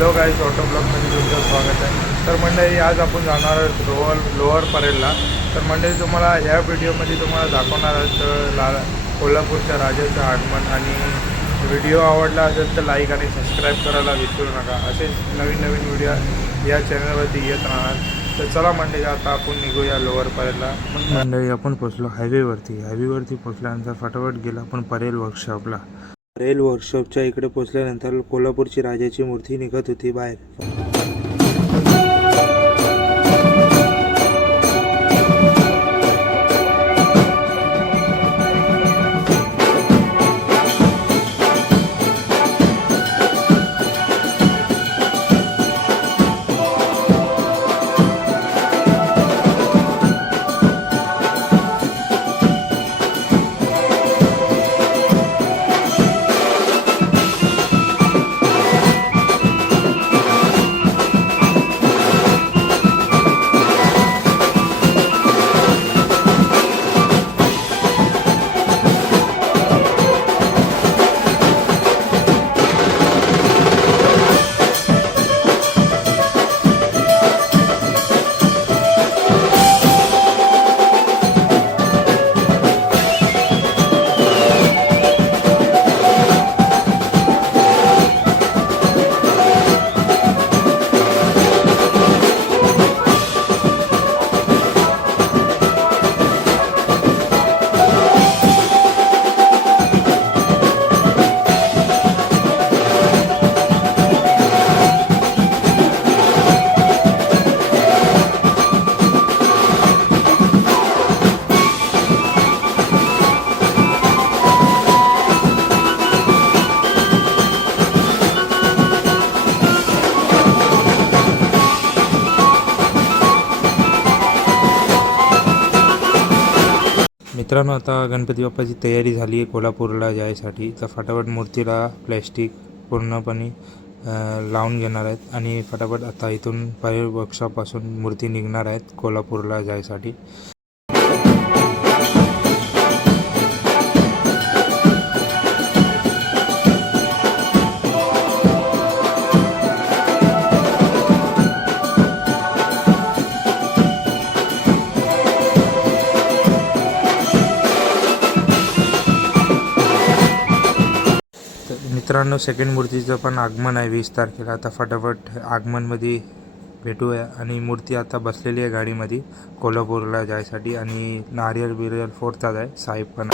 Hello guys, auto ब्लॉगमध्ये तुमचं स्वागत आहे. तर मंडळी, आज आपण जाणार आहोत लोअर परेलला. तर मंडळी, तुम्हाला ह्या व्हिडिओमध्ये तुम्हाला दाखवणार आहोत कोल्हापूरच्या राजाचं आगमन. आणि व्हिडिओ आवडला असेल तर लाईक आणि सबस्क्राईब करायला विसरू नका. असेच नवीन नवीन व्हिडिओ या चॅनलवरती येत राहणार. तर चला मंडळी, आता आपण निघूया लोअर परेलला. मंडळी, आपण पोचलो हायवेवरती पोचल्यानंतर फटाफट गेला आपण परेल वर्कशॉपला. परेल वर्कशॉपच्या इकडे पोचल्यानंतर कोल्हापूरची राजाची मूर्ती निघत होती बाहेर. मित्रांनो, आता गणपती बाप्पाची तयारी झाली आहे कोल्हापूरला जायसाठी. तर फटाफट मूर्तीला प्लॅस्टिक पूर्णपणे लावून घेणार आहेत आणि फटाफट आता इथून परेल वर्कशॉपपासून मूर्ती निघणार आहेत कोल्हापूरला जायसाठी. मित्रांनो, सेकंड मूर्तीचं पण आगमन आहे 20 तारखेला. आता फटाफट आगमनमध्ये भेटूया. आणि मूर्ती आता बसलेली आहे गाडीमध्ये कोल्हापूरला जायसाठी. आणि नारियल बिरियल फोडतात आहे साहेब पण.